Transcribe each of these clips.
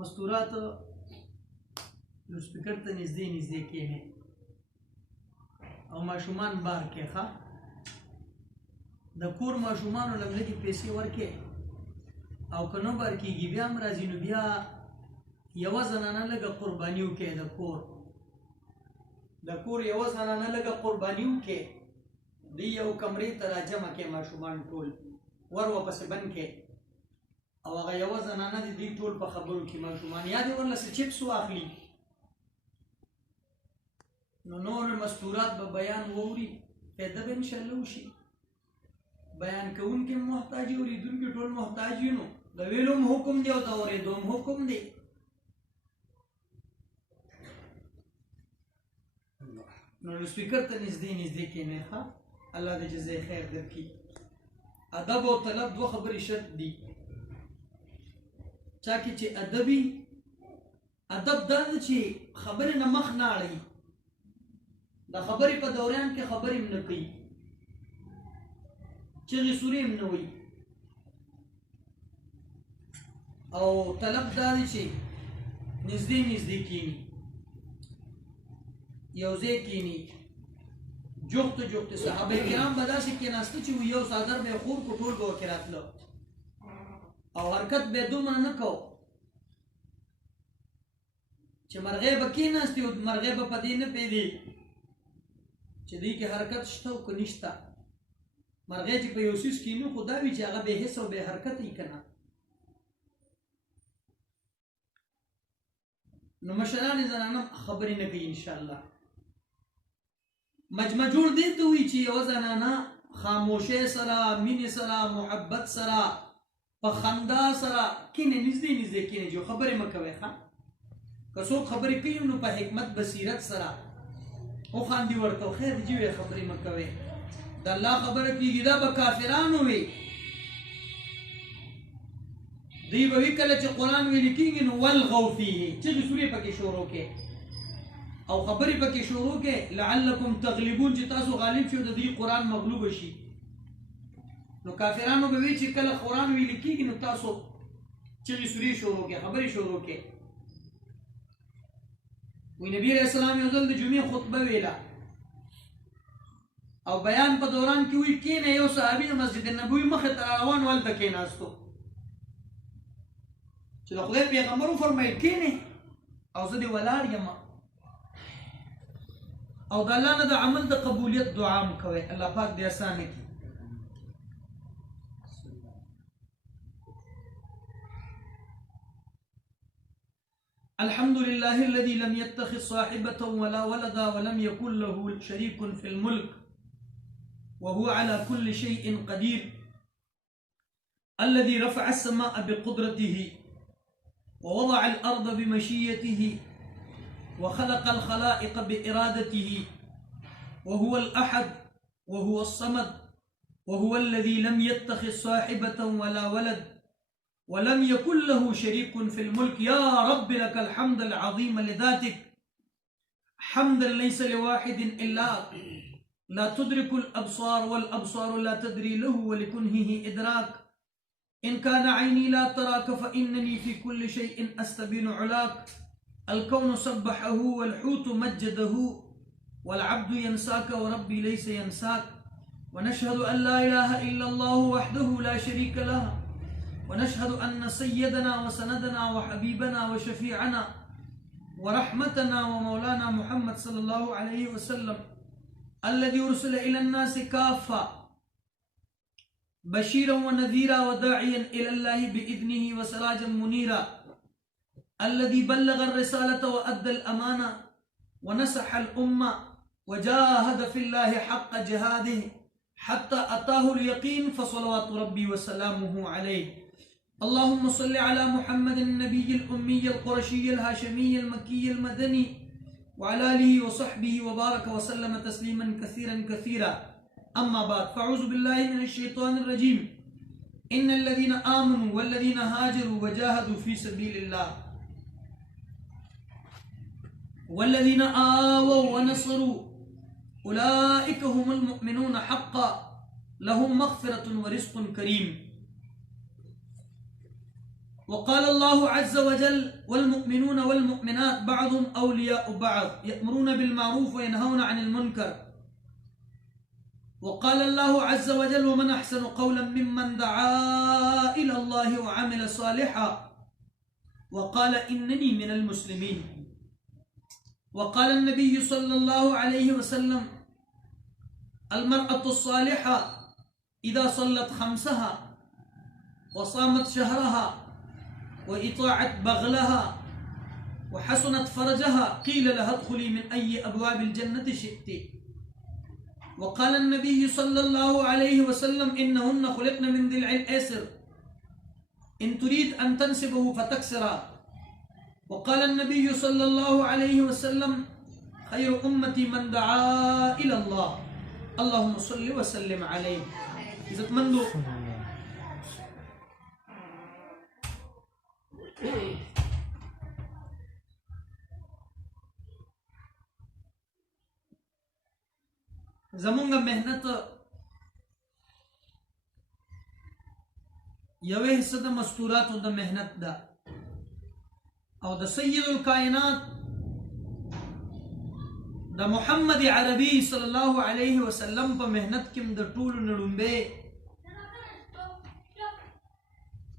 مستورات نو سپیکر ته نږدې کېنئ او ماشومان بار کې ښه د کور ماشومانو لږ لږې پیسې ورکې او که نه بار کېږي بیا هم راځي نو بیا یوه زنانه لږه قرباني وکړئ د کور یوه زنانه لږه قرباني وکړئ دوی یو کمرې ته راجمع کړئ ماشومان ټول ور ورپسې بند کړئ او هغه یوه زنانه د دوی ټول په خبرو کې ماشومان یا دې ورلسې چپس واخلي نو نور مستورات به بیان ووري فایده به انشاءالله وشي بیان کوونکي محتاج وي اوریدونکي ټول محتاج وي نو د ویلو هم حکم دی او د اورېدو هم حکم دی نو سپیکر ته نږدې کېنئ ښه الله دې جزای خیر درکړي ادب او طلب دوه خبرې شرط دي چا کې چې ادبي ادب دا ده چې خبرې نه مخ نه اړوي د خبرې په دوران کې خبرې هم نه کوي چغې سورې هم نه وایي او طلب دا دی چې نږدې کېني یو ځای کېني جغت صحابه کرام به داسې کېناسته چې یو څادر به یې خور کو ټول به ورکې راتله او حرکت به یې دومره نه کو چې مرغۍ به کېناستې او مرغۍ به په دې نه پوهېدې چې دوی کې حرکت شته او که نشته مرغۍ چې په یو څیز کېنو خو دا وي چې هغه بې حس او بې حرکت وي که نه نو مشرانې زنانه خبرې نه کوي انشاءالله مجمع جوړ دې ته وي چې یوه زنانه خاموشۍ سره مینې سره محبت سره په خندا سره کینې نږدې کینې جو خبرې مه کوئ ښه که څوک خبرې کوي نو په حکمت بصیرت سره وخاندي ورته خیر دې وي خبرې مه کوئ د الله خبره کېږي دا به کافرانو وي دوی به وي کله چې قرآن ویلي کېږي نو والغو فیه چغې سورې پکې شروع کې او خبرې پکې شروع کې لعلکم تغلبون چې تاسو غالب شو د دوی قرآن مغلوب شي نو کافرانو به وي چې کله قرآن ویلي کېږي نو تاسو چغې سورې شروع کې خبرې شروع کې وی نبی علیہ السلام یو ځل د جمعې خطبه ویله او بیان په دوران کې وی کېنه یو صحابي د مسجد نبوي مخې ته روان و هلته کېناستو چې د خدای پیغمبر وفرمیل کېنې او زه دې ولاړ یم او د الله نه د عمل د قبولیت دعا م کوئ الله پاک دې اسانه کړي الحمد لله الذي لم يتخذ صاحبة ولا ولدا ولم يكن له شريك في الملك وهو على كل شيء قدير الذي رفع السماء بقدرته ووضع الأرض بمشيته وخلق الخلائق بإرادته وهو الأحد وهو الصمد وهو الذي لم يتخذ صاحبة ولا ولد ولم يكن له شريك في الملك يا رب لك الحمد العظيم لذاتك حمدا ليس لواحد إلا لا تدرك الأبصار والأبصار لا تدري له ولكنهه إدراك إن كان عيني لا تراك فإنني في كل شيء أستبين علاك الكون سبحه والحوت مجده والعبد ينساك وربي ليس ينساك ونشهد أن لا إله إلا الله وحده لا شريك له ونشهد أن سيدنا وسندنا وحبيبنا وشفيعنا ورحمتنا ومولانا محمد صلى الله عليه وسلم الذي أرسل إلى الناس كافة بشيرا ونذيرا وداعيا إلى الله بإذنه وسراجا منيرا الذي بلغ الرسالة وأدى الأمانة ونصح الأمة وجاهد في الله حق جهاده حتى أتاه اليقين فصلوات ربي وسلامه عليه اللهم صل على محمد النبي الأمي القرشي الهاشمي المكي المدني وعلى آله وصحبه وبارك وسلم تسليما كثيرا أما بعد فأعوذ بالله من الشيطان الرجيم إن الذين آمنوا والذين هاجروا وجاهدوا في سبيل الله والذين آووا ونصروا أولئك هم المؤمنون حقا لهم مغفرة ورزق كريم وقال الله عز وجل والمؤمنون والمؤمنات بعضهم أولياء بعض يأمرون بالمعروف وينهون عن المنكر. وقال الله عز وجل ومن أحسن قولا ممن دعا إلى الله وعمل صالحا وقال إنني من المسلمين. وقال النبي صلى الله عليه وسلم المرأة الصالحة إذا صلت خمسها وصامت شهرها وإطاعت بغلها وحسنت فرجها قيل لها ادخلي من أي أبواب الجنة شئت. وقال النبي صلى الله عليه وسلم إنهن خلقن من ضلع الأيسر إن تريد أن تنسبه فتكسره. وقال النبي صلى الله عليه وسلم خير أمتي من دعا إلى الله اللهم صل وسلم عليه. عزت مندو زمونږ مهنت یوه حصہ د مستوراتو د مهنت ده او د سید الکائنات د محمد عربي صلی الله علیه وسلم په مهنت کې د ټولو نړمبه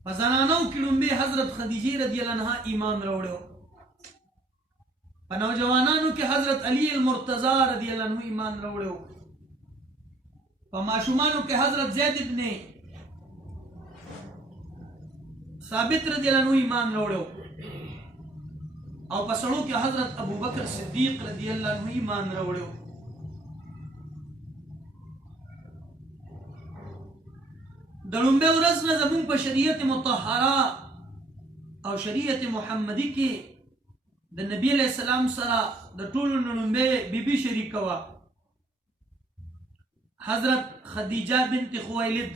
په زنانو کې لومبه حضرت خدیجه رضی الله عنها ایمان راوړو، په نوجوانانو کې حضرت علی المرتضی رضی الله عنه ایمان راوړو، په ماشومانو کې حضرت زید ابن ثابت رضی الله عنه ایمان راوړو او په سړو کې حضرت ابوبکر صدیق رضی الله عنه ایمان راوړو. د لومبه ورځ نه زموږ په شریعت مطهره او شریعت محمدي کې د نبی علیہ السلام سره د ټولو لومبه بیبي شریکه وه حضرت خدیجه بنت خویلد.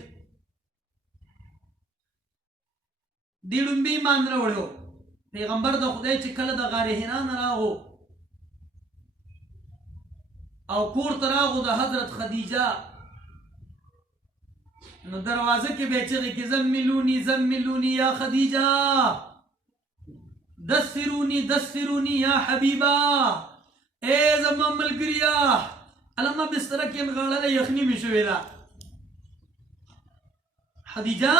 دې لومبه ایمان راوړو. پیغمبر د خدای چې کله د غار حرا نه راغو او کور ته راغو د حضرت خدیجه نو دروازه کې به چغې کې زملونی زملونی یا خدیجه دثرونی دثرونی یا حبیبه اے زما ملګریا علامه بستر کې مغاړه یخنی می شوې ده خدیجه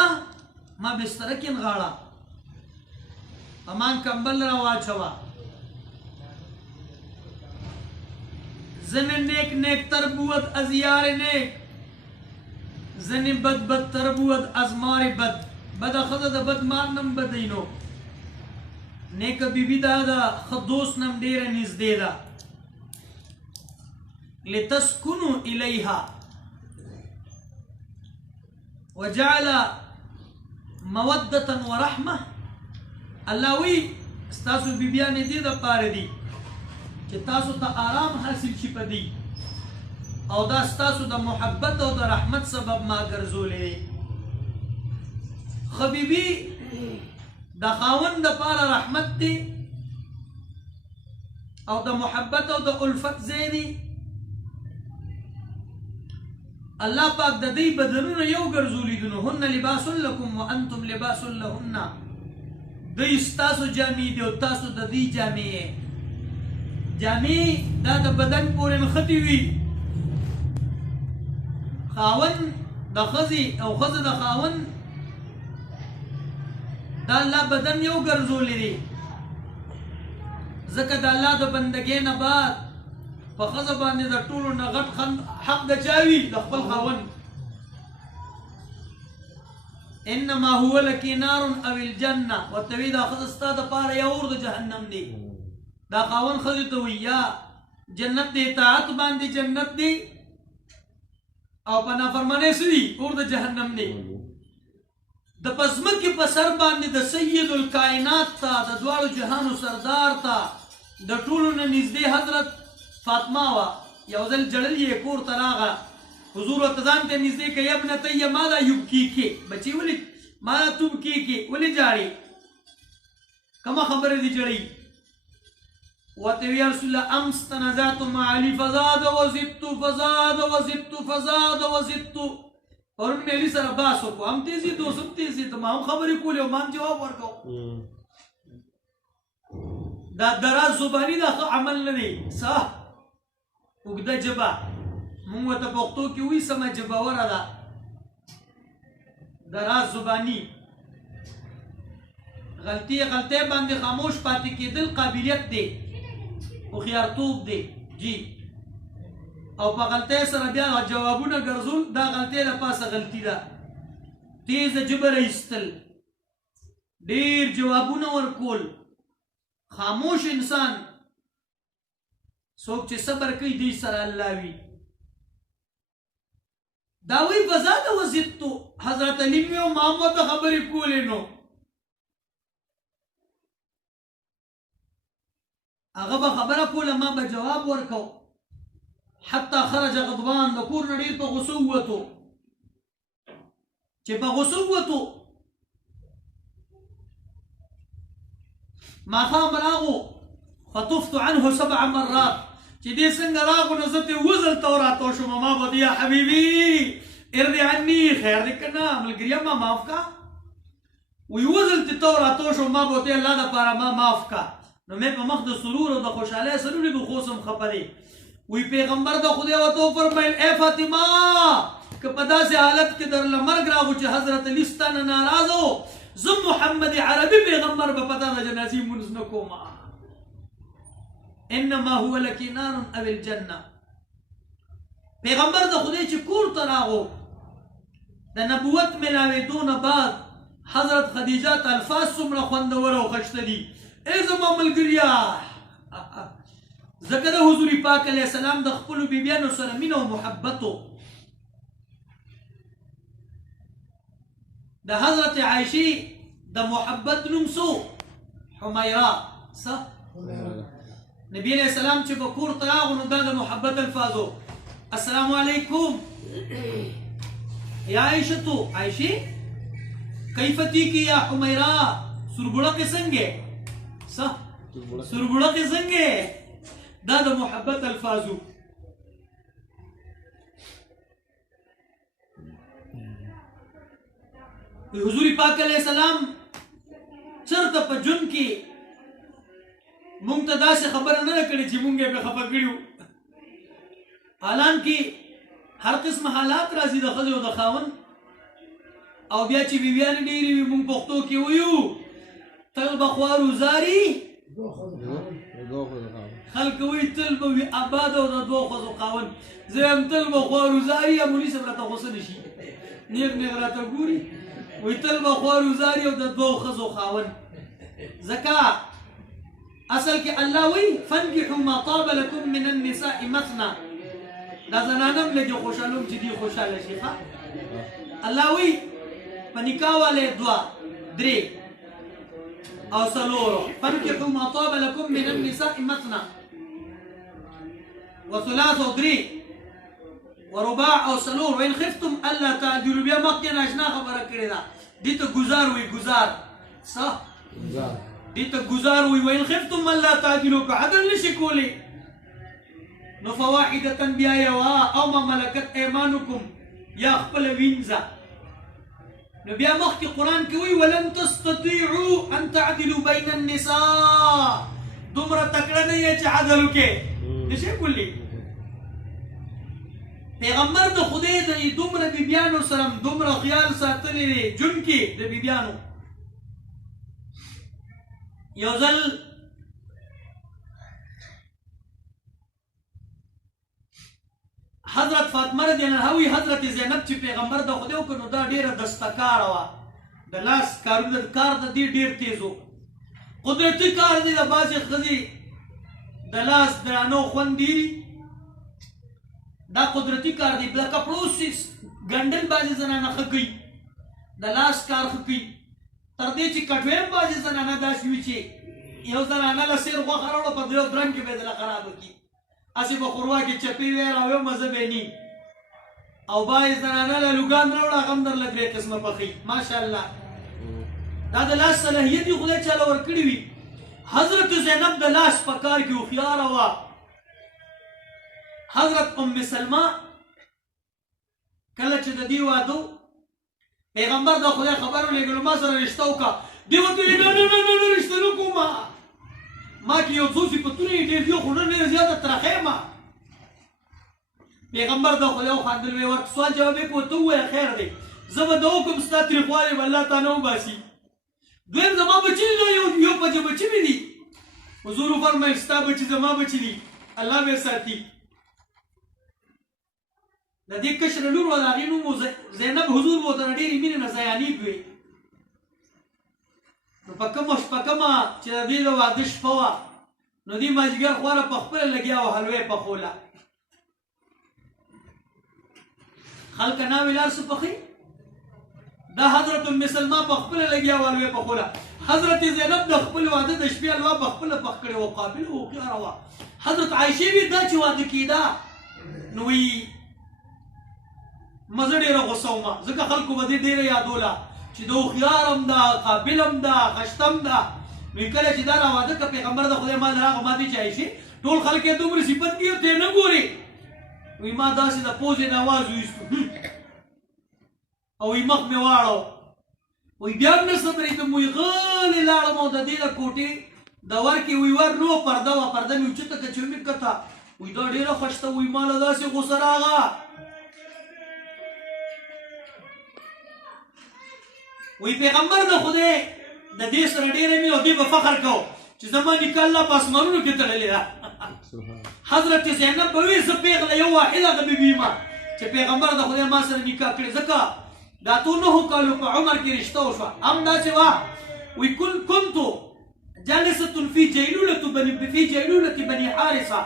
ما بستر کې مغاړه امان کمبل را واچوا زن نیک نیک تربوت از یار نیک زن بد بد تربوت از مار بد بد خدا د بد مار نم بدینو نیک بیبی دا خدوس نم ډیر نږدې ده لتسكنوا الیها وجعل موده ورحمه. الله وی ستاسو بیبیان دې د پاره دي چې تاسو ته آرام حاصل شي پدې او دا ستاسو د محبت او د رحمت سبب ما ګرځولې. خبيبي د خاوند د پاره رحمت دی او د محبت او د الفت زیدي. الله پاک د دې بدنونو یو ګرځولې دي. هن لباس لكم وانتم لباس لهن. دوی ستاسو جامې دي او تاسو د دې جامې. جامې دا د بدن پورې نښتې وي. خاوند د ښځې او ښځه د خاوند دا الله بدن یو ګرځولی دی ځکه د الله د بندګۍ نه بعد په ښځه باندې د ټولو نه غټ حق د چا وي؟ د خپل خاوند. انما هو لك نار او الجنه وتوی دا ښځه ستا دپاره یا اور د جهنم دی. دا خاوند ښځې ته وي یا جنت د اطاعت باندې جنت دی او په نافرمانۍ سوي اور د جهنم دی. د پزمکې په سر باندې د سید الکائنات ته د دواړو جهانو سردار ته د ټولو نه نږدې حضرت فاطمه وه. یو ځل جړل یې کور ته راغله حضور ورته ځان ته نږدې که یا ابنتیه ماذا یبکیکې بچې ولې ماذا تبکیکې ولې جاړې کومه خبره دې جړئ؟ ورته وی یا رسول الله امس تنازعت مع علي فزاد وزدت فزاد وزدت فزاد وزدت. پرون مې علي سره بحث وکړو هم تیزي دوست هم تیزي ته ما هم خبرې کولې او ما هم جواب ورکړو دا دراز زباني دا ښه عمل نه دی صح اوږده ژبه مونږ ورته پښتو کې وایي سمه ژبوره ده دراز زباني غلطي باندې خاموش پاتې کېدل قابلیت دی هوښیارتوب دی جی او په غلطۍ سره بیا جوابونه ګرځول دا غلطۍ د پاسه غلطي ده تیزه ژبه راایستل ډېر جوابونه ورکول خاموش انسان څوک چې صبر کوي دوی سره الله وي دا وی فزاد وزدتو حضرت علی مې او محمد خبرې کولې نو هغه به خبره کوله ما به جواب ورکو حتی خرج غضبان د کور نه ډېر په غوسه ووتو چې په غوسه ووتو ماښام راغو فطفت عنه 7 مرات چې دې څنګه راغو نو زه ترې وزلته وراتو شوم ما به یا حبیبي ارضي عني خیر دې که نه ملګريه ما معاف کا وی وزلتې ته وراتو شوم ما به ورته الله دپاره ما معاف کا نو مې په مخ د سرور او د خوشحالۍ سره ولیدو خو اوس هم خفه دی وی پیغمبر د خدای ورته وفرمیل ای فاطمه که په داسې حالت کې درله مرګ راغو چې حضرت علي ستا نه ناراضه و زه محمد عربي پیغمبر به په تا د جنازې مونځ نه کوم انما هو لك نار او الجنه پیغمبر د خدای چې کور ته راغو د نبوت ملاوېدو نه بعد حضرت خدیجه ته الفاظ څومره خوندور او ښایسته دي ای زما ملګریا ځکه د حضور پاک علیه السلام د خپلو بیبیانو سره مینه او محبت د حضرت عایشې د محبت نوم څو حمیرا څه نبی علیہ السلام چې به کور ته راغلو نو دا د محبت الفاظو السلام علیکم یا عایشتو عایشې کیف تیکی یا حمیرا سربوړکې څنګه څه سربوړکې څنګه دا د محبت الفاظو حضور پاک علیہ السلام چرته په جون کې مونږ ته داسې خبره نه ده کړې چې مونږ یې پرې خفه کړي وو حالانکې هر قسم حالات راځي د ښځې او د خاوند او بیا چې بیبیانې ډېرې وي مونږ پښتو کې ویو تل به خوارو زاري خلک وایي تل به وي آباد او د دوو ښځو خاوند زه یم تل به خوارو زاري یا مولي صاحب راته غوسه نه شي نیغ نیغ راته ګوري وایي تل به خوارو زاري او د دوو ښځو خاوند ځکه اصل کې الله وی فانكحوا ما طاب لكم من النساء مثنى دا زنانم لګي خوشالوم چې دی خوشاله شي ها الله وی په نکاح والے دوا درې او څلور فانكحوا ما طاب لكم من النساء مثنى وثلاث ودري ورباع او څلور وان خفتم الا تعدلوا بیا مخکې ناشنا خبره کړې ده دې ته گزار وی گزار صح گزار دیتا گزار وی وین خفتم من لا تعدلو که عدل نشی کولی نو فواحدتا بیا یوا او ما ملکت ایمانکم یا خپل وینزا نو بیا مخی قرآن کی وی ولن تستطيعوا ان تعدلوا بین النساء دمرا تکڑا نہیں ہے چا عدلو کے نشی کولی پیغمبر دا خدای دا دمرا بی بیانو سرم دمرا خیال ساتلی جن کی دا بی بیانو یو ځل حضرت فاطمه رضی الله عنها وی حضرت زینب چې پیغمبر د خدای وکړو دا ډیره دستکار وه د لاس کارونه کار د دې ډیر تیز و قدرتي کار دی د بعضې ښځې د لاس درانو خوند ډیري دا قدرتي کار دی د کپړو ګنډل بعضې زنانه ښه کوي د لاس کار ښه کوي تر دې چې کټویم بعضې زنانه داسې وي چې یو زنانه له سیر غوښه راوړه په درې درنګ کې به یې دله خرابه کړي هسې به خوروا کې چپې وی راویو مزه به یې ني او بعضې زنانه له لوګان راوړه هغه هم درله درې قسمه پخوي ماشاءالله دا د لاس صلاحیت یې خدای چاله ورکړي وي حضرت زینب د لاس په کار کې هوښیاره وه حضرت ام سلمه کله چې د دې واده پیغمبر د خدای خبر ولېږلو ما سره رشته وکړه دې ورته ویل نه نه نه نه رشته نه کوم ما کې یو څو صفتونه یې ډېر دي خو ډېره زیاته ترخه یم پیغمبر د خدای وخندل ویې ورته سوال جواب یې په ورته ووایه خیر دی زه به د حکم ستا تریخوالی به الله تعالی وباسي دویم زما بچي دي یو پجه بچي مې دي حضور فرمایل ستا بچي زما بچي دي الله به ساتي د دې کشر لور و د هغې نوم زینب حضور به ورته ډېرې مینې نه زیانید وې نو په کومه شپه کومه چې د دې د واده شپه وه نو دې مازدیګر خواره په خپله لګیا وه حلوه یې پخوله خلک ناوې لار څه پخوي دا حضرت ام سلمہ په خپله لګیا وه حلوه یې پخوله حضرت زینب د خپل واده د شپې حلوه په خپله پخ کړې وه قابله هوښیاره وه حضرت عایشې وې دا چې واده کېده نو وایي مزه ډېره غوسه ومه ځکه خلکو به دې ډېره یادوله چې د هوښیار هم ده قابل هم ده خشته هم ده نو کله چې دا راواده که پیغمبر د خدای ما راغه ما دې چې عایشې ټول خلک یې دومره صفت کړي ته نه ګورې وایي ما داسې د پوزې نه اواز وایستو او وایي مخ مې واړو وایي بیا هم نه صبرېدم وایي غلې لاړم او د دې د کوټې د ور کې وایي ور نو پرده وه پرده مې اوچته کړه چې مې کته وایي دا ډېره خشته وایي ما له داسې غوسه راغله وی پیغمبر د خدای د دې سره ډېره مینه او دې به فخر کوو چې زما نیکه الله په اسمانونو کې تړلې ده حضرت زینب به وایي زه پېغله یو واحده د بیبي ما چې پیغمبر د خدای ما سره نکاح کړې ځکه دا اتو نهو کالو په عمر کې رشته وشوه هم داسې وه وی كنت جالسة في جیلولة بني حارثه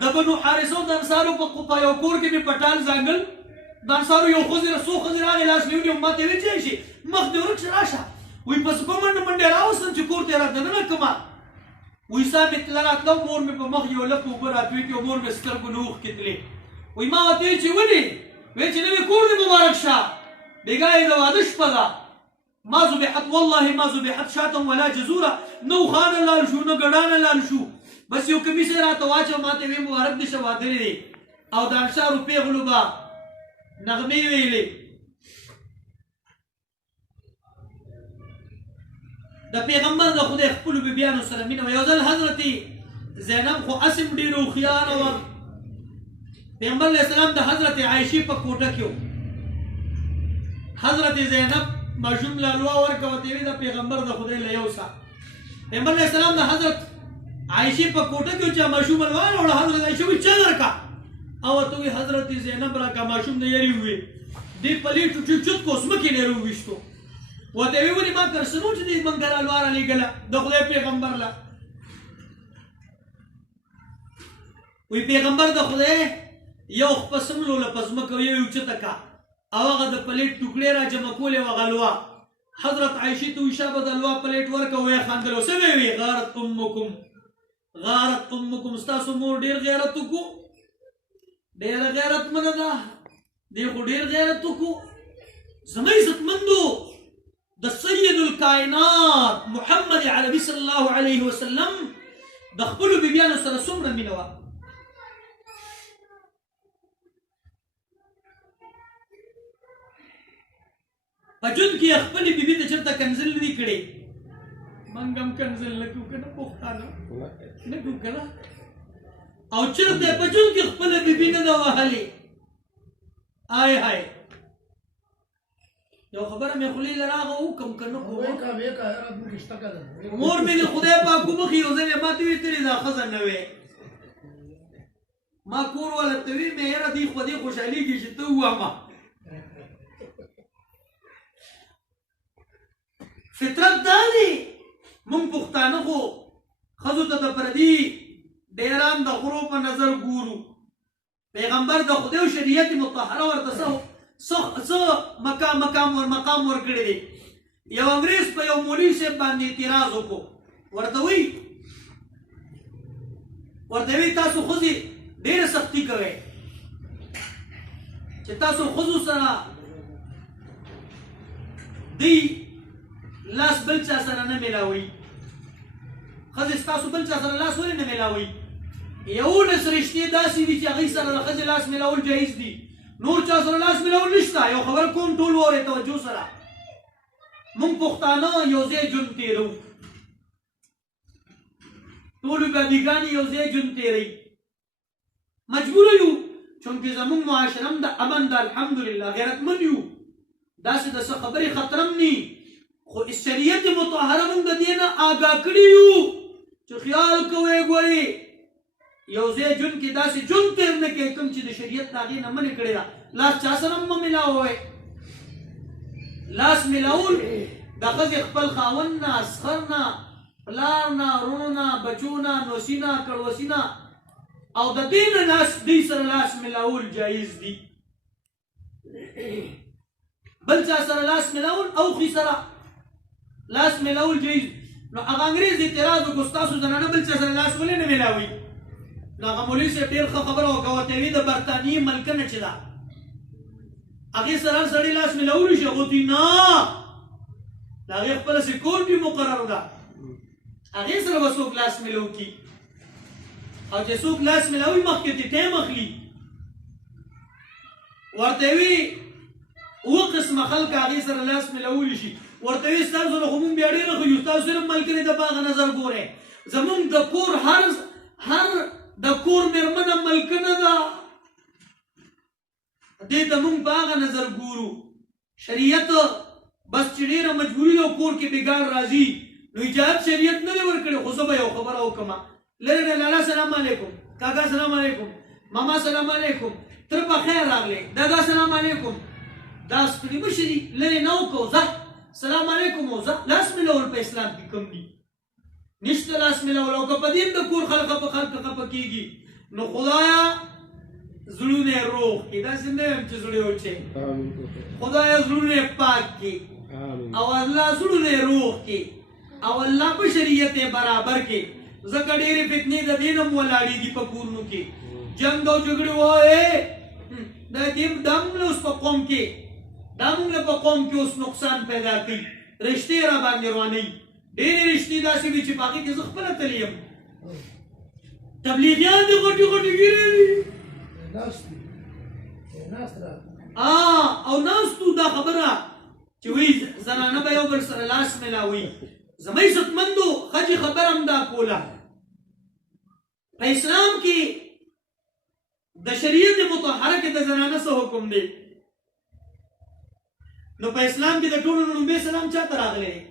د بنو حارثه او د انصارو په یو کور کې مې پټال ځانګل د انصارو یو ښځې څو ښځې راغې لاس مې ونیو ما ته یې ویل چې شي مخ دې ورک شه راشه وایي پس په منډه منډې راوستم چې کور ته یې رادننه کړمه وایي سا مې تله راتله مور مې په مخ یو لپ اوبه راتوی کړې او مور مې سترګو نه اوښکې تلې وایي ما ورته ویل چې ولې ویل چې نوی کور دې مبارک شه بېګاه یې د واده شپه ده ما ذبحت والله ما ذبحت شاة ولا جزوره نه اوښانه لال شو نه ګډانه لال شو بس یو کمیس یې راته واچوه ما ته ویې مبارک دې شه واده دی او د انصارو پېغلو به نغمې ویلې د پیغمبر د خدای خپلو بیبیانو سره مینه وه یو ځل حضرت زینب خو اسم ډېره هوښیاره وه پیغمبر علیه السلام د حضرت عایشې په کوټه کې و حضرت زینب ماشوم له حلوا ورکوه ورته یې د پیغمبر د خدای له یو سه پیغمبر علیه السلام د حضرت عایشې په کوټه کې و چې ماشوم حلوا راوړه حضرت عایشې وایي چا درکړه او ورته وایي حضرت زینب راکړه ماشوم نه یرې ووې دې پلیټ چوت کو ځمکې نه راوویستو ورته ویې ولې ما کرسنو چې دې منګر حلوا رالیږله د خدای پیغمبر له وایي پیغمبر د خدای یو خپه سملوله په ځمکه یو یې اوچته کړه او هغه د پلیټ ټوکړې را جمع کولې وه حلوا حضرت عایشې ته وایي شابه د حلوا پلیټ ورکړه ویې خندل او څه ویې ویې غارت امکم ستاسو مور ډېر غیرت وکړو ډېره غیرتمنه ده دې خو ډېر غیرت وکړو زما عزتمندو د سید الکائنات محمد عربي صلی الله علیه وسلم د خپلو بیبیانو سره څومره مینه وه په ژوند کې یې خپلې بیبي ته چېرته کنځل نه دي کړی موږ هم کنځل نه کوو که نه پښتانه نه کوو که نه او چېرته یې په ژوند کې خپله بیبي نه ده وهلې آی های یو خبره مې خولې له راغه وکړم که نه مور مې د خدای پاک وبخي یو ځل یې ما ته ویلي دا ښځه نه وې ما کور والا ته وی مې یاره دی خو دې خوشحالېږي چې ته ووامه فطرت دا دی موږ پښتانه خو ښځو ته د پردي ډیران د غرو په نظر ګورو پیغمبر د خدای او شریعت مطهره ورته څه مقام ورکړی دی یو انګریز په یو مولوي صاحب باندې اعتراض وکړو ورته وی تاسو ښځې ډېره سختي کوئ چې تاسو ښځو سره دی لاس بل چا سره نه میلاوي ښځې ستاسو بل چا سره لاس ولې نه میلاوي 11 رشتې داسې دي چې هغوی سره د ښځې لاس میلاول جایز دي نور چا سره لاس ملاول نشته. یو خبر کوم ټول واورئ توجه سره. موږ پښتانه یو ځای ژوند تېروو، ټولو ګاډیګانې یو ځای ژوند تېروي. مجبوره یو چونکې زموږ معاشره هم د امن ده الحمدلله، غیرتمند یو، داسې د څه خبرې خطر هم ني. خو شریعت مطهره موږ د دې نه آګاه کړي یو چې خیال کوئ ګورئ یو ځای ژوند کې داسې ژوند تېر نه کوئ کوم چې د شریعت د هغې نه منې کړې ده. لاس چا سره هم مه میلاوئ. لاس میلاول د ښځې خپل خاوند نه، اسخر نه، پلار نه، وروڼو نه، بچو نه، نوسي نه، کړوسي نه، او د دې نه لاس دوی سره لاس میلاول جایز دي. بل چا سره لاس میلاول اوښي سره لاس میلاول جایز. نو هغه انګریز اعتراض وکړو ستاسو زنانه بل چا سره لاس ولې نه میلاوي؟ نو هغه مولوي صاحب ډېر ښه خبره وکړه، ورته ویې د برطانیې ملکه نه چې ده هغې سره هر سړی لاس میلاولی شي. هغه ورته نه، د هغې خپله سیکورټي مقرر ده، هغې سره به څوک لاس میلاو کي. او چې څوک لاس میلاوي مخکې ترې ټایم اخلي. ورته وي اوه قسمه خلک هغې سره لاس میلاولی شي. ورته وي ستاسو نه خو مونږ بیا ډېر ښه یو، ستاسو صرف ملګري د باغه نظر ګورئ. زمونږ د کور هر د کور مېرمنه ملکه نه ده، دې ته مونږ په هغه نظر ګورو. شریعت بس چې ډېره مجبوري ده او کور کې بېګار راځي نو اجازت شریعت نه دی ورکړی. خو زه به یو خبره وکړم، لرې نه لالا سلام علیکم، کاکا سلام علیکم، ماما سلام علیکم، تر په خیر راغلی، دادا سلام علیکم. دا ستړي مه شي، لرې نه وکړو، ځه سلام علیکم وځه. لاس میلاول په اسلام کې کوم دي؟ نشته لاس میلاول. او که په دې هم د کور خلک خفه کېږي نو خدایه زړونه یې روغ کړي. داسې نه یم چې زړه وچې، خدایه زړونه یې پاک کړي او الله زړونه یې روغ کړي او الله په شریعت یې برابر کړي. ځکه ډېرې فتنې د دې نه هم ولاړېږي په کورونو کې. جنګ او جګړې وایې دا موږ له اوس په قوم کې اوس نقصان پیدا کوي. رشتې را باندې روانوي. ډېرې رشتې داسې وي چې په هغې کې زه خپله تللی یم. تبلیغیان دې غټې غټې ګیرې دي او ناستو دا خبره چې وایي زنانه به یو بل سره لاس میلاوي. زما عزتمندو ښځې خبره هم دا کوله. په اسلام کې د شریعت مطهره کې د زنانه څه حکم دی؟ نو په اسلام کې د ټولو نه لومبی سلام چاته راغلی دی؟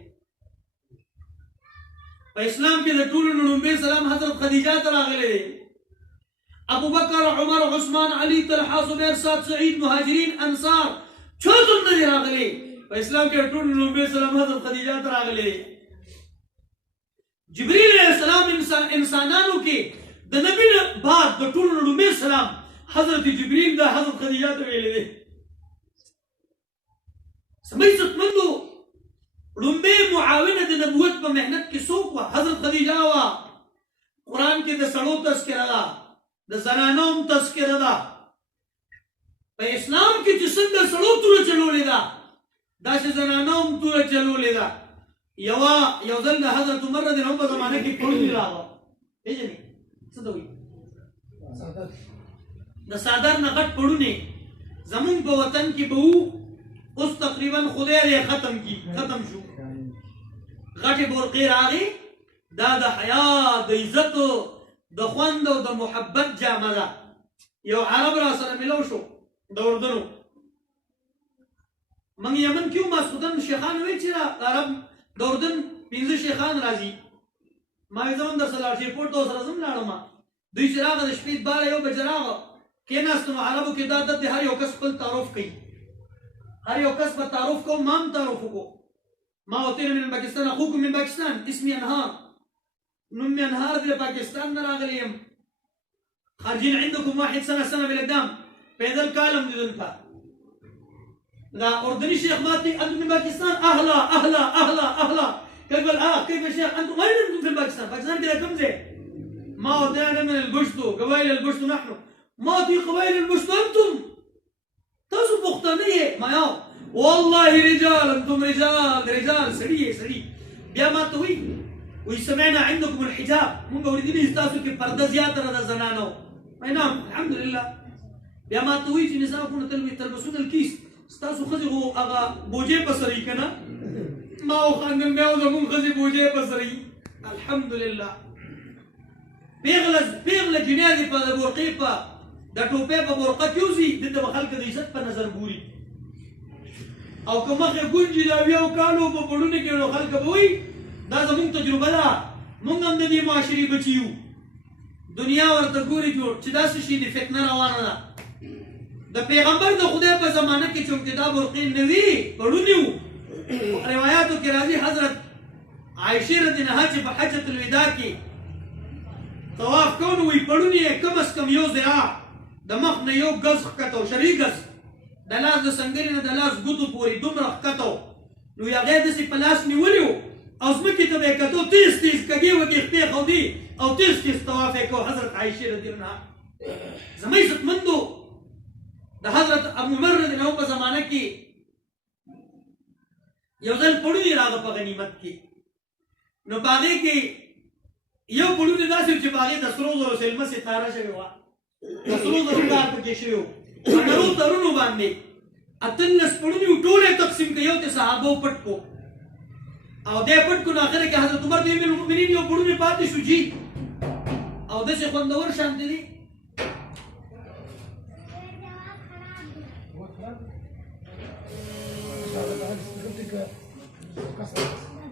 په اسلام کې د ټولو نه لومبی سلام حضرت خدیجه ته راغلی دی. ابو بکر، عمر، عثمان، علی، طلحه، زبیر، سعد، سعید، مهاجرین، انصار چاته نه دی راغلی. په اسلام کې د ټولو نه لومبی سلام حضرت خدیجه ته راغلی دی. جبریل علیہ السلام انسانانو کې د نبی نه بعد د ټولو نه لومبی سلام حضرت جبریل د حضرت خدیجه ته ویلی دی. زما عزتمندو لومبی معاونه د نبوت په محنت کې څوک وه؟ حضرت خدیجه وه. قرآن کې د سړو تذکره ده، د زنانو هم تذکره ده. په اسلام کې چې څنګه سړو توره چلولې ده داسې زنانو هم توره چلولې ده. یو ځل د حضرت عمر رضی الله عنه په زمانه کې پړونی راغله. پېژنې څه ته وایي؟ د څادر نه غټ پړونی زمونږ په وطن کې به وو، اوس تقریبا خدای دې ختم شو. غټې برقې راغې. دا د حیا، د عزت، د خوند او د محبت جامه ده. یو عرب را سره ملو شو د اردنو. موږ یمن کې وو، ماسخوتن شیخان وایي چې عرب د اردن 15 شیخان راځي. ما وایي زه هم درسره لاړ شم، ایرپورټ ته ورسره زه هم لاړم. دوی چې راغله د شپې 12-1 بجې راغله، کېناستو. نو عربو کې دا عادت دی هر یو کس خپل تعارف کوي. هر یو کس به تعارف کوم، ما هم تعارف وکړو. ما ورته من پاکستان، اخوکم من پاکستان، اسمي انهار، نوم مې انهار دی، پاکستان نه راغلی یم. خارجین عندكم واحد سنه بالقدام پیدل کالم دي دلته. دا اردني شيخ ماتي انتم من باكستان، اهلا اهلا اهلا اهلا. كيف الاخ؟ كيف يا شيخ؟ انتم اين انتم في باكستان؟ باكستان كذا كم زي؟ ما ودينا من البشتو، قبائل البشتو نحن. ما في قبائل البشتو انتم. تاسو پښتنه ما یو والله رجال، انتم رجال سړي. بیا ما ته وی سمعنا عندكم الحجاب، مونږ اوریدلی تاسو کې پرده زیاته ده زنانو. نعم الحمدلله. بیا ما ته وایي چې نصابونه تلبسون الکیس ستاسو ښځې خو هغه بوجۍ په سر که نه ما وخندل بیا زمونږ ښځې بوجۍ په سر الحمدلله پیغله جنیا دې په بورقې په د ټوپۍ په برقه کې وځي دلته به خلک د عزت په نظر ګوري او که مخې ګونجي د اویاو کالو په پړونو کې نو خلک به وایي دا زموږ تجربه ده موږ هم د دې معاشرې بچي یو دنیا ورته ګوري جوړ چې داسې شي د فتنه روانه ده د پیغمبر د خدای په زمانه کې چونکې دا برقې نه وي پړونې وو روایاتو کې راځي حضرت عایشې رضی الله عنها چې په حجة الوداع کې طواف کول وی پړونې یې کم از کم 1 ذراع د مخ نه 1 ګز ښکته شری ګز د لاس د سنګري نه د لاس ګوتو پورې دومره ښکته نو هغې داسې په لاس نیولي وو او ځمکې ته به یې کتو تیز تیز کږې وږې خپې ښودي او تیز تیز طواف یې کو حضرت عایشې رضی الله عنها زما عزتمندو د حضرت ابو عمر رضی الله عنه په زمانه کې یو ځل پړونی راغه په غنیمت کې نو په هغې کې یو پړونی داسې و چې په هغې د سرو زرو سلمه ستاره شوې وه د سرو زرو کار پکې شوی و په نرو ترونو باندې 18 پړوني و ټول یې تقسیم کړه یو ته صحابو پټ کو او دی پټ کو نو اخر کې حضرت عمر د امیر المؤمنین یو پړونی پاتې شو جي او داسې خوندور شانتې دي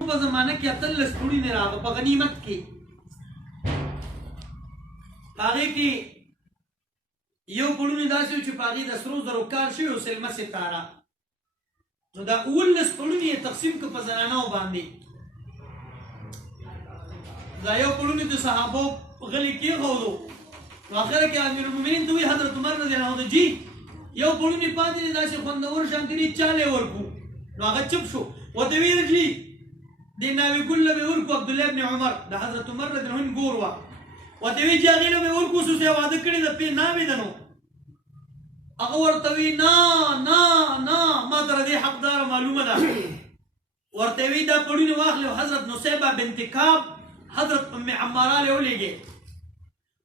په زمانه کې 18 پړوني راغه په غنیمت کې هغې کې یو پړونی داسې و چې په هغې د سرو زرو کار شوی و سلمه ستاره نو دا 19 پړوني یې تقسیم کړه په زنانو باندې دا یو پړونی د صحابو غلي کېښودو نو اخره کې امیر المؤمنین ته وایي حضرت عمر رضی الله عنه جي یو پړونی پاتې دی داسې خوندور شانتې دي چاله ورکو نو هغه چپ شو ورته ویل جي دې ناوې ګل به ورکو عبدالله ابن عمر د حضرت عمر رضی الله عنه ګور وه ورته وایي چې هغې له به ورکو اوس یې واده کړی د پې ناوې ده نو هغه ورته وایي نه نه نه ما ته د دې حقداره معلومه ده ورته وایي دا پړونی واخلې او حضرت نصیبه بنت کعب حضرت ام عماره له ولېږې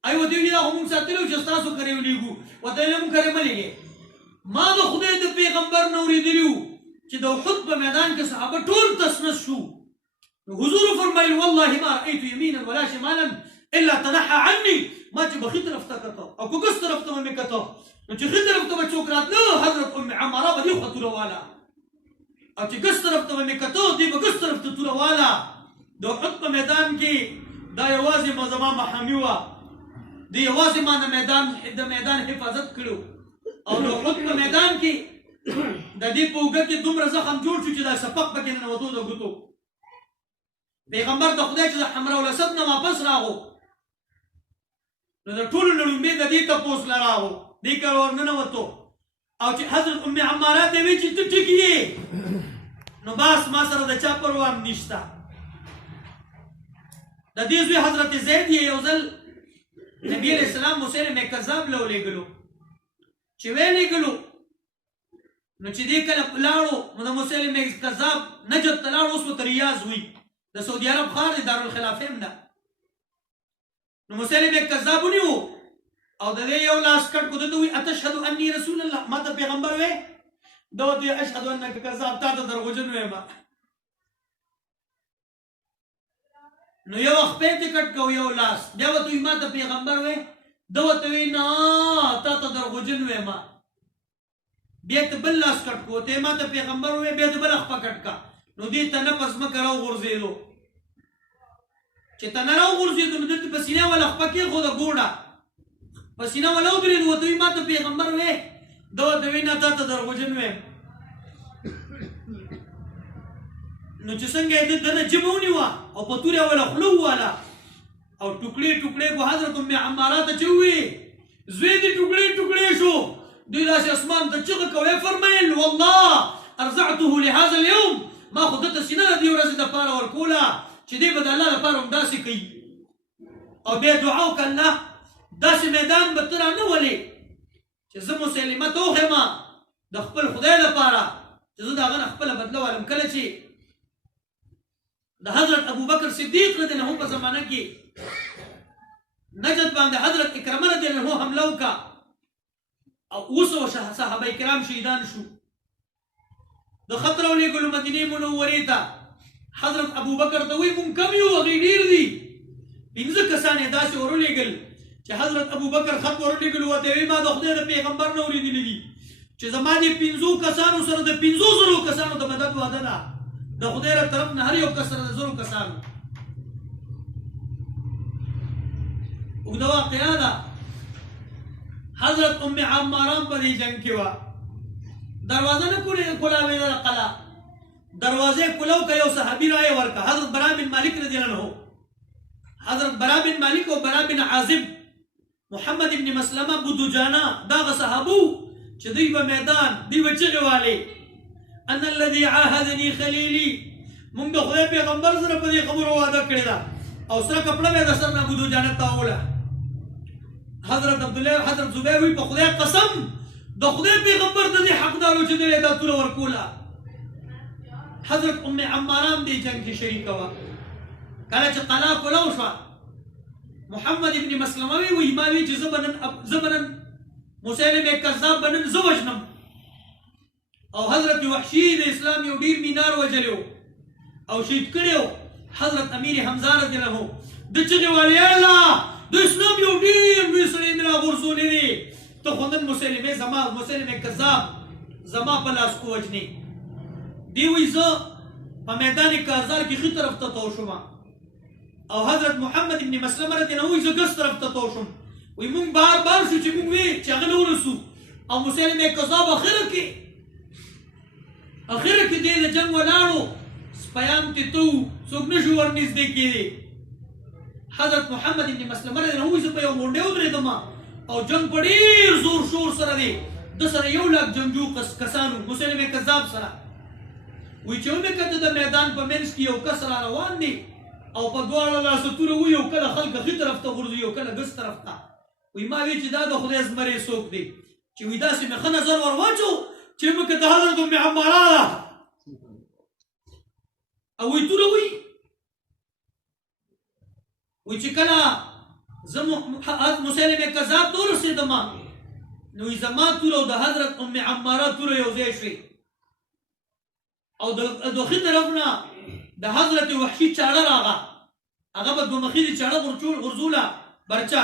ای ورته وایي دا خو موږ ساتلي وو چې ستاسو کرې ولېږو ورته وایي نه موږ کرې مه لېږې ما د خدای د پیغمبر نه اورېدلي وو چې د احد په میدان کې صحابه ټول تسنس شو نو حضور فرمایل والله ما رأيت يمينا ولا شمالا الا تنحى عني ما چې بخي طرف ته کتو او که ګس طرف ته مې کتو نو چې ښي طرف ته به څوک راتله حضرت ام عماره به دې خوا توره واله او چې ګس طرف ته به مې کتو دې به ګس طرف ته توره واله د احد په میدان کې دا یوازې ما زما محامي وه دې یوازې ما د میدان حفاظت کړو او د احد په میدان کې د دې په اوږه کې دومره زخم جوړ شو چې دا سپق پکې ننوتو د ګوتو پیغمبر د خدای چې د حمراء الاسد نه واپس راغو نو د ټولو نه لومبې د دې تپوس له راغو دې کار ورننوتو او چې حضرت ام عماره ته وایي چې ته ټیک یې نو بس ما سره د چا پروا هم نشته د دې زوی حضرت زید یې یو ځل نبي علیه السلام مسیلمه کذاب له ولېږلو چې ویې لېږلو نو چې دې کله لاړو نو د مسیلمه کذاب نجد ته لاړو اوس ورته ریاض وي د سعودي عرب ښار دی دارالخلافه هم ده نو مسیلمه کذاب ونیو او د دې یو لاس کټ کو دته وي اتشهد انی رسول الله ما ته پیغمبر وې دا دې اشهد انک کذاب تا ته دروغجن وې ما نو یو وخت په کټ کو یو لاس بیا وته ما ته پیغمبر وې دا وته وی نه تا ته دروغجن وې ما بیا ته بل لاس کټ کو ته ما ته پیغمبر وې بیا ته بل خپل کټ کا نو دې ته نه پس مکه راو غورځېدو چې ته نه راو غورځېدو نو دلته په سینه ولا خپه کې خو د ګوډه په سینه ولا ودرېدو ورته وایي ما ته پیغمبر وې دا ورته وایي نه تا ته دروغجن ویم نو چې څنګه یې د نه جبه ونیوه او په تورې ولا خوله وواله او ټوکړې ټوکړې کو حضرت ام عماره ته چې ووایي زوی دې ټوکړې ټوکړې شو دوی داسې اسمان ته چغه کوي فرمیل والله ارزعته لهذا اليوم ما خو دته سینه د دې ورځې دپاره ورکوله چې دی به د الله لپاره همداسې کوي او بیا دعا وکړه الله داسې میدان به ته رانه ولې چې زه مسلمه ته وښیم د خپل خدای لپاره چې زه د هغه نه خپله بدله والم کله چې د حضرت ابوبکر صدیق رضی الله عنه په زمانه کې نجد باندې حضرت اکرمه رضی الله عنه حمله وکړه او اوس صحابه کرام شهیدان شو د خطر ولېږلو مدینې منورې ته حضرت ابوبکر ته وایي مونږ کم یو هغوی ډېر دي 5 کسان یې داسې ورولېږل چې حضرت ابوبکر خط ورولېږلو ورته یې وایي ما د خدای د پیغمبر نه اورېدلي دي چې زما دې 5 کسانو سره د 500 کسانو د مدد وعده ده د خدای له طرف نه هر یو کس سره د 100 کسانو اوږده واقعه ده حضرت ام عماران په دې جنګ کې وه دروازه نه کولاوېدله قلعه دروازې کولو که یو صحابي رایې ورکړه حضرت برا بن مالک رضی الله عنه حضرت برا بن مالک او برا بن عازب محمد ابن مسلمه ابو دجانه دغه صحابو چې دوی په میدان دوی به چغې والې ان الذي عاهدني خلیلي موږ د خدای پیغمبر سره په دې خبرو واده کړې ده او سره کپړه به د سر نه ابو دجانه تاوله حضرت زبیر وی په خدای قسم د خدای پیغمبر د دې حقدارو چې دوی دا توره ورکوله حضرت ام عماران دې جنګ کې شریکه وه کله چې قلعه کولو شوه محمد ابن مسلمه وی ما وی چې زه به نن مسیلمه کذاب به نن زه وژنم او حضرت وحشي د اسلام یو ډېر مینار وژلی و او شهید کړی و حضرت امیر حمزه رضی الله عنه د چغې والې الله د اسلام یو ډېر لوی سړی مې راغورځولی دی ته خو نن مسیلمه کذاب زما په لاس ووژنې دی وی زه په میدان کارزار کې ښي طرف ته تو شوم او حضرت محمد ابن مسلمه رضی الله عنه وی زه ګس طرف ته تو شوم وی مونږ بار شو چې مونږ وی چې هغه له ورسو او مسیلمه کذاب اخره کې دې د جنګ ولاړو سپیان ته تو څوک نشو ورنږدې کېدی حضرت محمد ابن مسلمه رضی الله عنه وی زه په یو غونډۍ ودرېدم او جنګ په ډېر زور شور سره دی د سره 1 لاک جنګجو کسانو مسیلمه کذاب سره وی چې ومې کته د میدان په منځ کې یو کس را روان دی او په دواړو لاسو توره وي او کله خلک ښي طرف ته غورځي او کله ګس طرف ته وی ما وی چې دا د خدای زمری څوک دی چې وی داسې مې ښه نظر ور واچو چې موږ د حضرت ام عماره ده او وی توره وي چې کله زه مسیلمه کذاب ته ورسېدم نو وی زما توره او د حضرت ام عماره توره یو ځای شوې او د ښي طرف نه د حضرت وحشي چاړه راغه هغه به 2 مخې د چاړه غورځوله برچه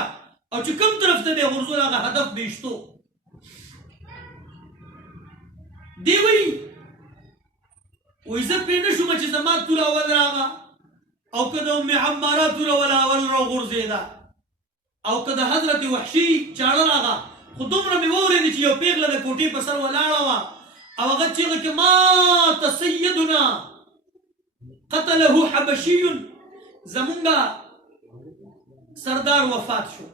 او چې کوم طرف ته به غورځول هغه هدف به ایشتو دی وی زه پرې نه شوم چې زما توره اول راغه او که د ام عماره توره اول راغورځېده او که د حضرت وحشي چاړه راغه خو دومره مې واورېدې چې یو پیغله د کوټې په سر ولاړه وه او هغه چیغه کې مات سیدنا قتله حبشي زمونږ سردار وفات شو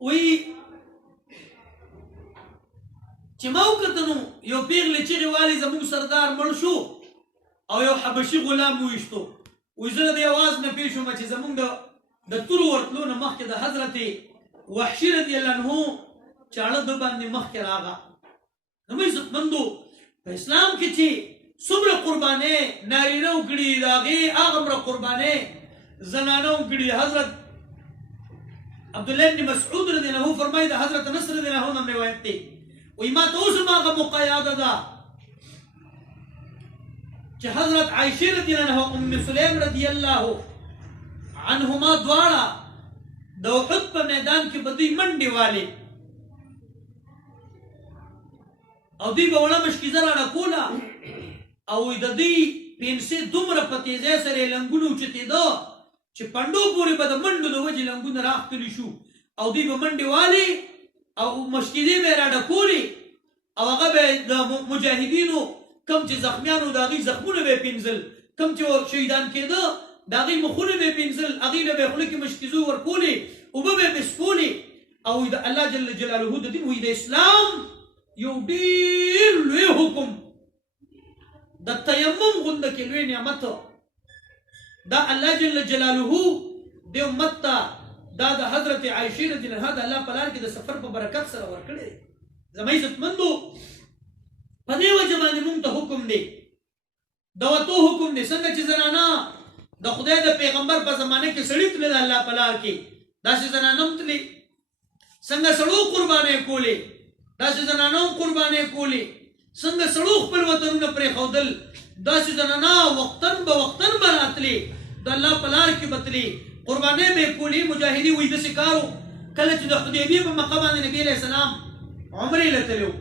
وی چې ما وکتل نو یو پیغلې چیغې والې زموږ سردار مړ شو او یو حبشي غلام وویشتو وی زه د دې اواز نه پوه شوم چې زموږ د تورو ورتلو نه مخکې د حضرت وحشي رضی الله عنه چاړه د باندې مخکې راغه نو مې عزتمندو په اسلام کې چې څومره قربانۍ نارینه وکړي د هغې هغومره قربانۍ زنانه وکړي حضرت عبدالله ابن مسعود رضی الله عنه فرمایي د حضرت انس رضی الله عنه روایت دی وی ما ته اوس هم هغه موقع یاده ده چې حضرت عایشه رضی الله عنها ام سلیم رضی الله عنهما دواړه د احد په میدان کې به دوی منډې والې او دوی به وړه مشکیزه راډکوله او د دوی پنسې دومره په تیزۍ سره یې لنګونه اوچتېده چې پنډو پورې به د منډو د وجې لنګونه راښکلي شو او دوی به منډې والې او مشکیزې به یې راډکولې او هغه به د مجاهدینو کم چې زخمیانو د هغوی زخمونه به یې پینځل کم چې شهیدان کېده د هغوی مخونه به یې پینځل هغوی له به یې خوله کې مشکیزو ورکولې اوبه به یې بسکولې او د الله جل جلاله د دین د اسلام یو ډېر لوی حکم د تیمم غونده کې لوی نعمت دا الله جل جلاله د امت ته دا د حضرت عایشه رضی الله عنها د الله په لار کې د سفر په برکت سره ورکړی زما عزتمندو په دې وجه باندې مونږ ته حکم دی د وتو حکم دی څنګه چې زنانه د خدای د پیغمبر په زمانه کې سړی تللی د الله په لار کې داسې زنانه هم تللی څنګه سړو قربانۍ کولې داسې زنانه هم قربانۍ کولې څنګه سړو خپل وطنونه پرېښودل داسې زنانه وختن به راتلې د الله په لار کې به تلې قربانۍ به یې کولې مجاهدي وایي داسې کار و کله چې د حدیبیې په مقه باندې نبي علیه السلام عمرې له تللی و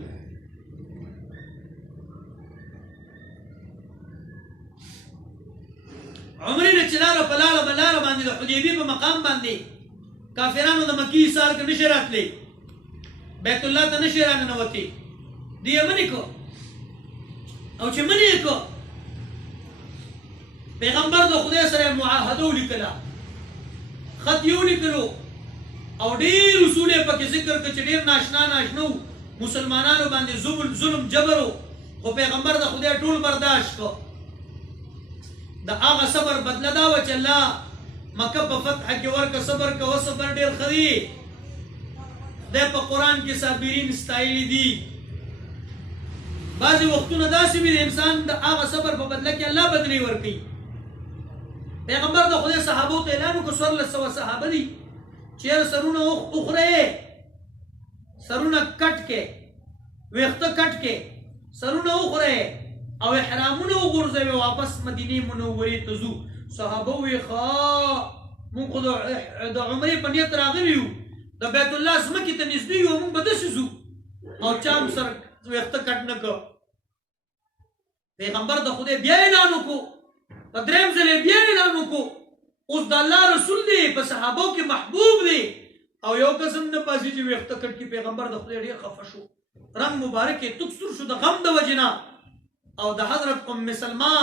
عمرې نه چې لاړه په لاره باندې د حدیبیې په مقام باندې کافرانو د مکې حصار کې نشي راتلی بیت الله ته نشي راننوتې دوی یې منې کړو او چې منې یې کړو پیغمبر د خدای سره معاهده ولیکله خط یې ولیکلو او ډېر اصول یې پکې ذکر کړ چې ډېر ناشنا و مسلمانانو باندې ظلم جبر و خو پیغمبر د خدای ټول برداشت کړ د هغه صبر بدله دا وه چې الله مکه په فتح کې ورکه صبر کوه صبر ډېر ښه دی دی په قرآن کې صابرین ستایلي دي بعضې وختونه داسې وي د انسان د هغه صبر په بدله کې الله بدلې ورکوي پیغمبر د خدای صحابو ته اعلان وکړو 1400 صحابه دي چېر سرونه وخورئ سرونه کټ کې ویښته کټ کې سرونه وخورئ او احرامونه وغورځوئ واپس مدینې منورې ته ځو صحابه وی مونږ خو د عمرې په نیت راغلي یو د بیت الله ځمکې ته نږدې یو مونږ به داسې ځو او چا هم سر ویښته کټ نه کړ پیغمبر د خدای بیا اعلان وکړو په درېیم ځل یې بیا اعلان وکړو اوس د الله رسول دی په صحابو کې محبوب دی او یو قسم نه پاسې چې ویښته کټ کې پیغمبر د خدای ډېر خفه شو رنګ مبارک یې تک سور شو د غم د وجې نه او د حضرت ام سلمہ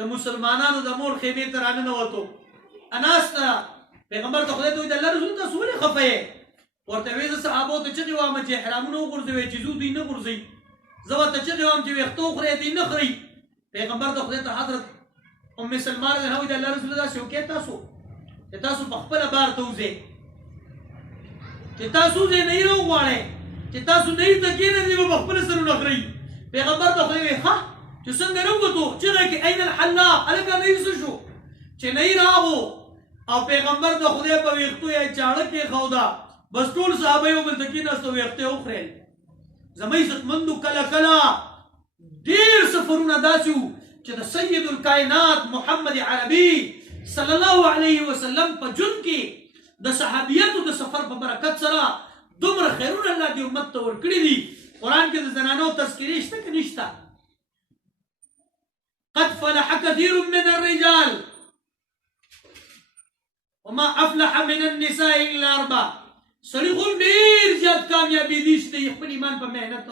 د مسلمانانو د مور خیمې ته راننوتو اناسته پیغمبر ته خدای ته وایي د الله رسول تاسو ولې خفه یې ورته وایي زه صحابو ته چغې وایم چې احرامونه وغورځوئ چې ځو دوی نه غورځوئ زه ورته چغې وایم چې ویښته وخورئ دوی نه خورئ پیغمبر د خدای ته حضرت ام سلمہ رضی الله عنها وایي د الله رسول داسې وکړئ تاسو چې تاسو په خپله بار ته وځئ چې تاسو ځئ نه یې راوغواړئ چې تاسو نه یې ته کښېنئ به په خپله سرونه خورئ پیغمبر ته خدای وایي ښه چې څنګه راووتو چغه کې این الحلاق هلکه نه یې څه شو چې نه یې راغو او پیغمبر د خدای په ویښتو یې چاړه کېښوده بس ټول صحابه یو بل ته کېناستو ویښته یې وخورېل زما عزتمندو کله ډېر سفرونه داسې وو چې د سید الکائنات محمد عربي صلی الله علیه وسلم په ژوند کې د صحابیاتو د سفر په برکت سره دومره خیرونه الله دې امت ته ورکړي دي قرآن کې د زنانو تذکرې شته که نشته قد فلح كثير من الرجال وما افلح من النساء الا 4 سړي خو ډېر زیات کامیابي دي چې خپل ایمان په محنت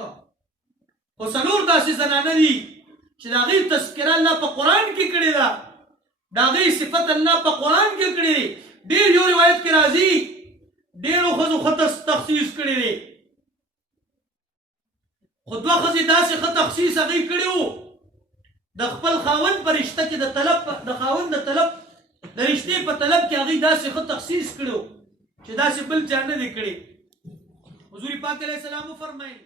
خو څلور داسې زنانه دي چې د هغې تذکره الله په قرآن کې کړې ده د هغې صفت الله په قرآن کې کړې دی ډېر یو روایت کې راځي ډېرو ښځو ښه تخصیص کړی دی خو دوه ښځې داسې ښه تخصیص هغې کړی و د خپل خاوند په رشته کې د خاوند د طلب د رشتې په طلب کې هغې داسې ښه تخصیص کړی و چې داسې بل چا نه دی کړی حضور پاک علیه السلام وفرمایل